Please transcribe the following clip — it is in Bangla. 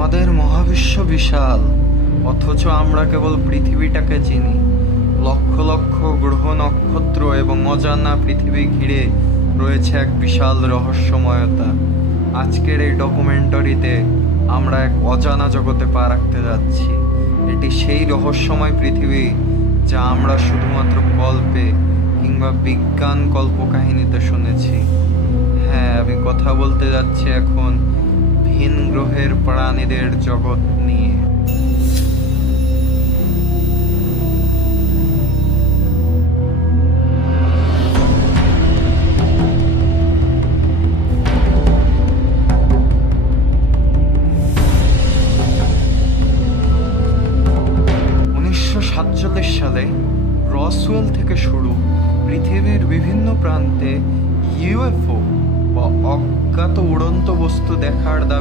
আমাদের মহাবিশ্ব বিশাল, অথচ আমরা কেবল পৃথিবীটাকে চিনি। লক্ষ লক্ষ গ্রহ, নক্ষত্র এবং অজানা পৃথিবী ঘিরে রয়েছে এক বিশাল রহস্যময়তা। আজকের এই ডকুমেন্টারিতে আমরা এক অজানা জগতে পা রাখতে যাচ্ছি। এটি সেই রহস্যময় পৃথিবী যা আমরা শুধুমাত্র গল্পে কিংবা বিজ্ঞান কল্পকাহিনীতে শুনেছি। হ্যাঁ, আমি কথা বলতে যাচ্ছি এখন ভিন গ্রহের প্রাণীদের জগৎ নিয়ে। সালে রসওয়েল থেকে শুরু পৃথিবীর বিভিন্ন প্রান্তে ইউএফও বা অজ্ঞাত উড়ন্ত বস্তু দেখার দাবি